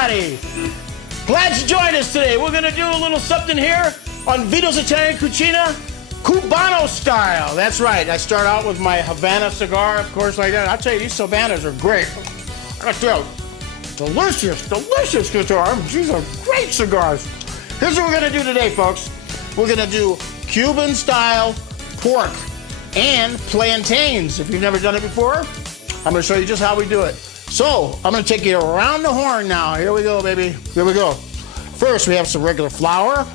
everybody! Glad you joined us today. We're gonna do a little something here on Vito's Italian Cucina, Cubano style. That's right, I start out with my Havana cigar, of course, like that. I'll tell you, these Havanas are great. I gotta tell you, delicious, delicious guitar. These are great cigars. Here's what we're gonna do today, folks. We're gonna do Cuban style pork and plantains. If you've never done it before, I'm gonna show you just how we do it. So, I'm gonna take you around the horn now. Here we go, baby. Here we go. First, we have some regular flour.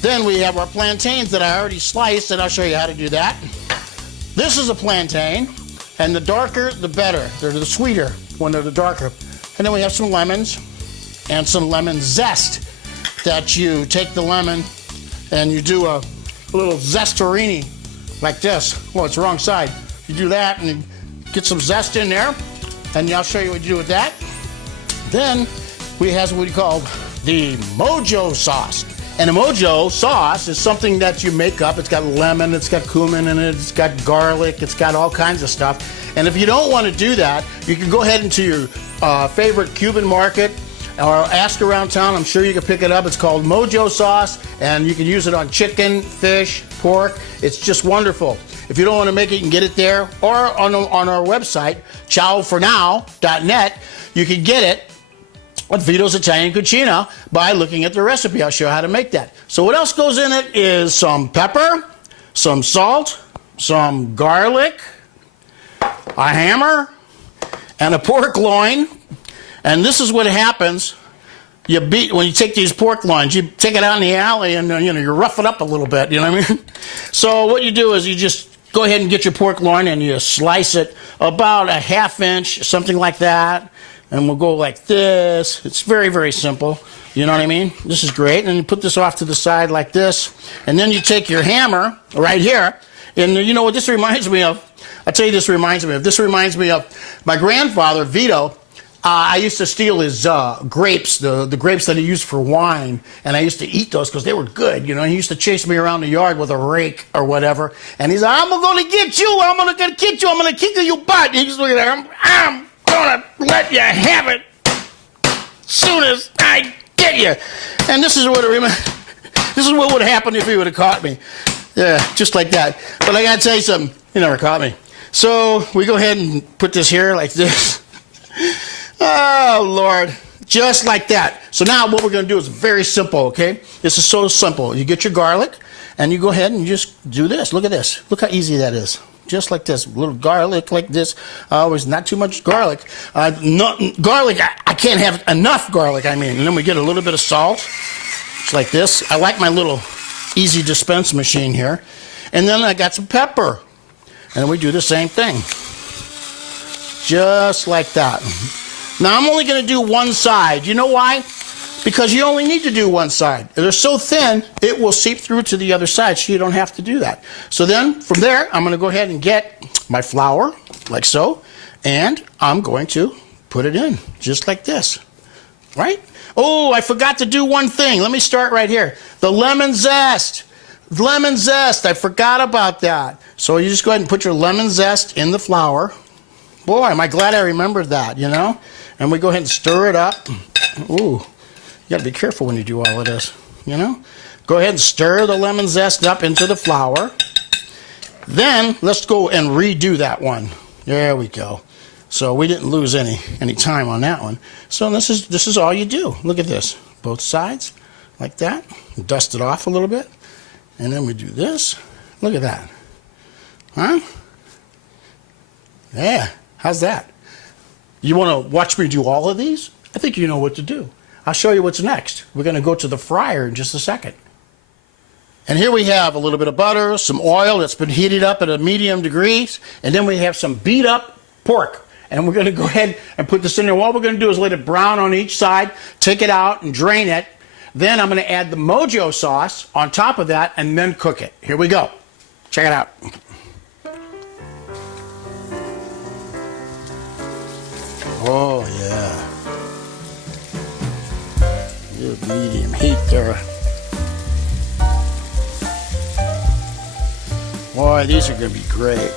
Then we have our plantains that I already sliced, and I'll show you how to do that. This is a plantain, and the darker, the better. They're the sweeter when they're the darker. And then we have some lemons and some lemon zest that you take the lemon and you do a little zestorini like this. Well, it's the wrong side. You do that and you get some zest in there. And I'll show you what you do with that. Then we have what we call the Mojo sauce. And a Mojo sauce is something that you make up. It's got lemon, it's got cumin in it, it's got garlic, it's got all kinds of stuff. And if you don't want to do that, you can go ahead into your favorite Cuban market or ask around town. I'm sure you can pick it up. It's called Mojo sauce, and you can use it on chicken, fish, pork. It's just wonderful. If you don't want to make it, you can get it there, or on our website, ciaofornow.net. You can get it at Vito's Italian Cucina by looking at the recipe. I'll show you how to make that. So what else goes in it is some pepper, some salt, some garlic, a hammer, and a pork loin. And this is what happens. When you take these pork loins, you take it out in the alley and you rough it up a little bit, you know what I mean? So what you do is you just go ahead and get your pork loin and you slice it about a ½ inch, something like that. And we'll go like this. It's very, very simple. You know what I mean? This is great. And you put this off to the side like this. And then you take your hammer right here. And you know what this reminds me of? I'll tell you this reminds me of. This reminds me of my grandfather, Vito. I used to steal his grapes, the grapes that he used for wine, and I used to eat those because they were good, you know. He used to chase me around the yard with a rake or whatever, and he's like, I'm going to get you, I'm going to get you, I'm going to kick your butt. And he's looking at I'm going to let you have it soon as I get you. And this is what this is what would happen if he would have caught me. Yeah, just like that. But I got to tell you something, he never caught me. So we go ahead and put this here like this. Oh, Lord. Just like that. So now what we're going to do is very simple, okay? This is so simple. You get your garlic, and you go ahead and you just do this. Look at this. Look how easy that is. Just like this. A little garlic like this. Always not too much garlic. Garlic, I can't have enough garlic, I mean. And then we get a little bit of salt. Just like this. I like my little easy dispense machine here. And then I got some pepper. And we do the same thing. Just like that. Now, I'm only going to do one side. You know why? Because you only need to do one side. They're so thin, it will seep through to the other side, so you don't have to do that. So then, from there, I'm going to go ahead and get my flour, like so, and I'm going to put it in, just like this. Right? Oh, I forgot to do one thing. Let me start right here. The lemon zest. Lemon zest. I forgot about that. So you just go ahead and put your lemon zest in the flour. Boy, am I glad I remembered that, you know? And we go ahead and stir it up. Ooh, you gotta be careful when you do all of this, you know? Go ahead and stir the lemon zest up into the flour. Then, let's go and redo that one. There we go. So we didn't lose any time on that one. So this is all you do. Look at this. Both sides, like that. Dust it off a little bit. And then we do this. Look at that. Huh? Yeah. How's that? You want to watch me do all of these? I think you know what to do. I'll show you what's next. We're going to go to the fryer in just a second. And here we have a little bit of butter, some oil that's been heated up at a medium degrees, and then we have some beat up pork. And we're going to go ahead and put this in there. What we're going to do is let it brown on each side, take it out and drain it. Then I'm going to add the Mojo sauce on top of that and then cook it. Here we go. Check it out. Oh, yeah. Good medium heat there. Boy, these are going to be great.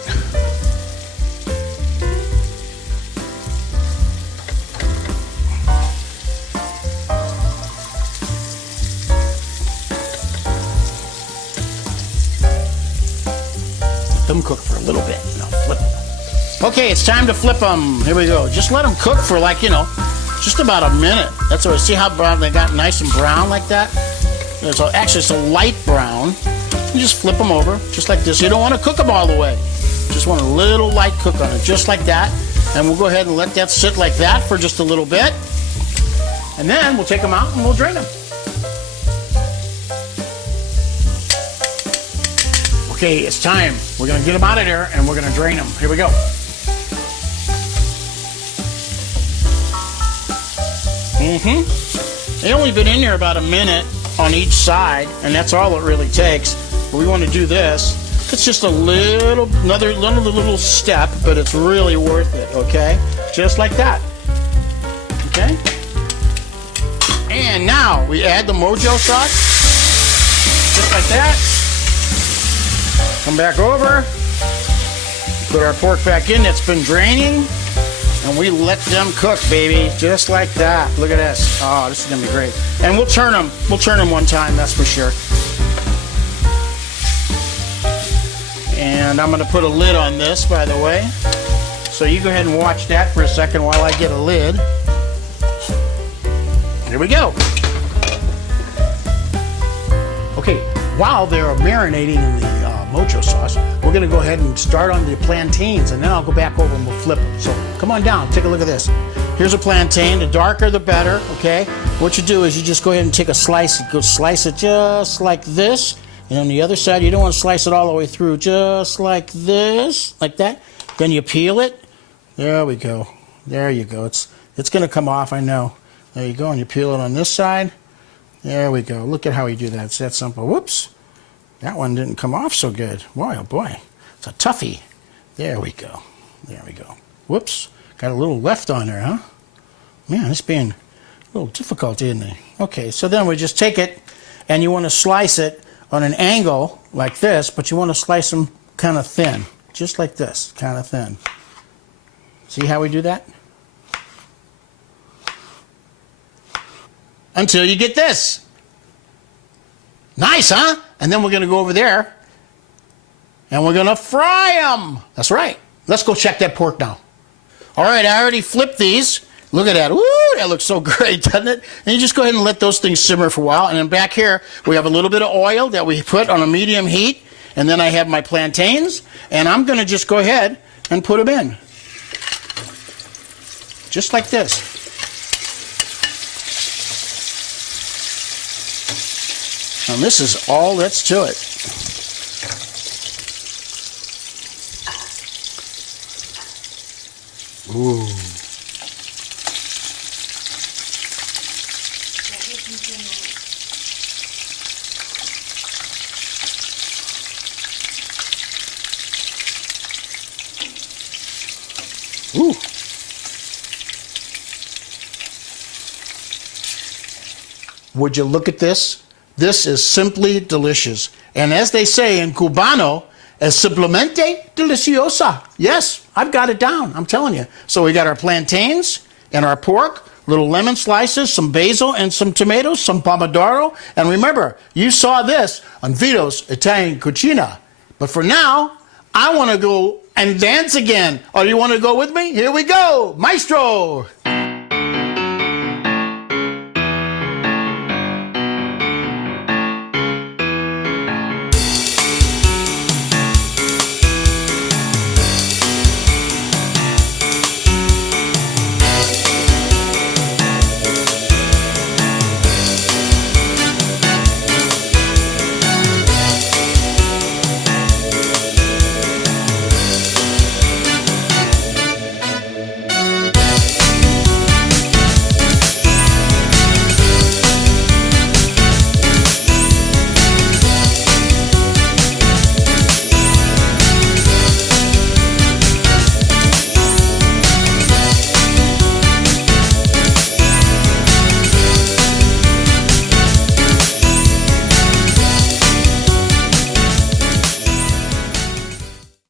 Okay, it's time to flip them. Here we go. Just let them cook for like, just about a minute. That's what. See how brown they got, nice and brown like that? Actually, it's a light brown. You just flip them over, just like this. You don't want to cook them all the way. Just want a little light cook on it, just like that. And we'll go ahead and let that sit like that for just a little bit. And then we'll take them out and we'll drain them. Okay, it's time. We're gonna get them out of there and we're gonna drain them. Here we go. They only been in there about a minute on each side, and that's all it really takes. But we want to do this. It's just another little step, but it's really worth it, okay? Just like that, okay? And now we add the Mojo sauce, just like that. Come back over, put our pork back in that's been draining, and we let them cook, baby, just like that. Look at this. Oh, this is gonna be great. And we'll turn them. We'll turn them one time, that's for sure. And I'm gonna put a lid on this, by the way. So you go ahead and watch that for a second while I get a lid. Here we go. Okay, while they're marinating in the Mojo sauce, we're gonna go ahead and start on the plantains, and then I'll go back over and we'll flip them. So come on down, take a look at this. Here's a plantain. The darker the better, okay? What you do is you just go ahead and take a slice. Go slice it just like this. And on the other side, you don't want to slice it all the way through, just like this, like that. Then you peel it. There we go. There you go. It's going to come off, I know. There you go, and you peel it on this side. There we go. Look at how we do that. It's that simple. Whoops. That one didn't come off so good. Boy, oh boy. It's a toughie. There we go. There we go. Whoops. Got a little left on there, huh? Man, it's being a little difficult, isn't it? Okay, so then we just take it, and you want to slice it on an angle like this, but you want to slice them kind of thin, just like this, kind of thin. See how we do that? Until you get this. Nice, huh? And then we're going to go over there, and we're going to fry them. That's right. Let's go check that pork now. All right, I already flipped these. Look at that. Woo, that looks so great, doesn't it? And you just go ahead and let those things simmer for a while. And then back here, we have a little bit of oil that we put on a medium heat. And then I have my plantains. And I'm going to just go ahead and put them in. Just like this. And this is all that's to it. Ooh. Ooh. Would you look at this? This is simply delicious. And as they say in Cubano, es simplemente deliciosa. Yes, I've got it down, I'm telling you. So we got our plantains and our pork, little lemon slices, some basil and some tomatoes, some pomodoro. And remember, you saw this on Vito's Italian Cucina. But for now, I want to go and dance again. Oh, you want to go with me? Here we go, maestro.